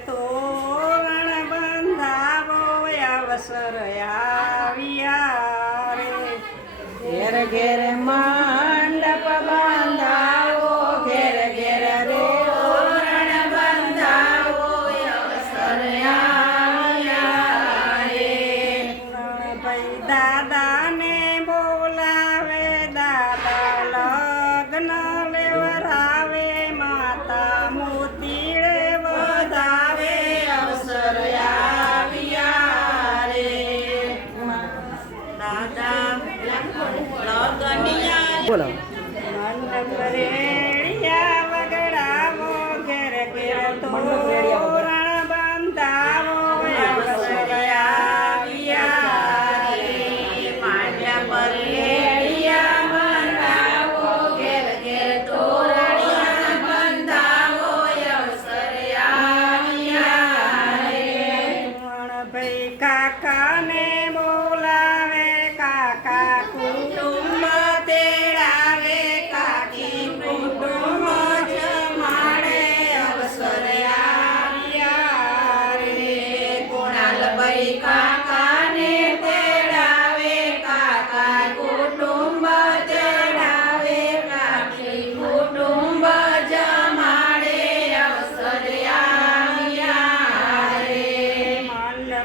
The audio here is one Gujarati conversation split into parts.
તોરણ બંધાવો અવસર આવ્યા ઘેર ઘેર મંડપ દાદા લગનિયા. બોલો. મન રેડિયા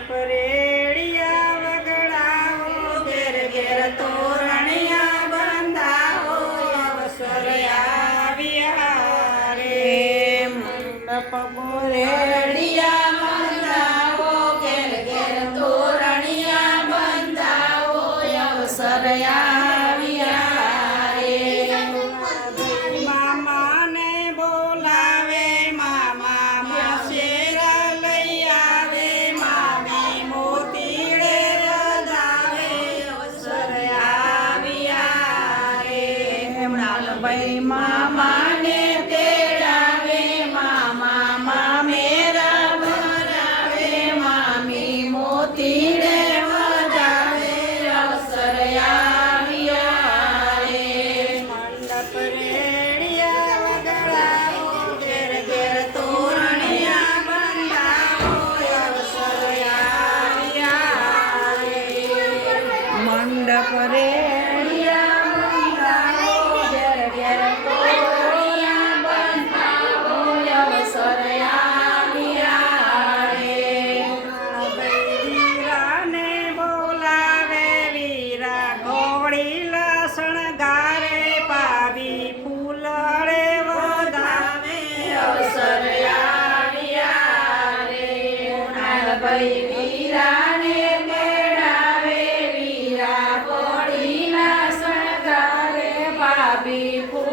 મંડપ રેડિયા વગડાવો, ઘેર ઘેર તોરણિયા બંધાવો, અવસર આવ્યા રે. મંડપ રેડિયા બંધાવો, ઘેર ઘેર તોરણિયા બંધાવો, અવસર આવ્યા મૃણાલભાઈ મામાને તેડાવે મામા મામેરા ભરાવે મામી મોતીડે વધાવે અવસર આવ્યા રે મંડપ રેડિયા વગડાવો ઘેર ઘેર તોરણિયા બંધાવો અવસર આવ્યા રે મંડપ રેડિયા વીરા ઘોડી લસણ ગારે પાવી ફૂલ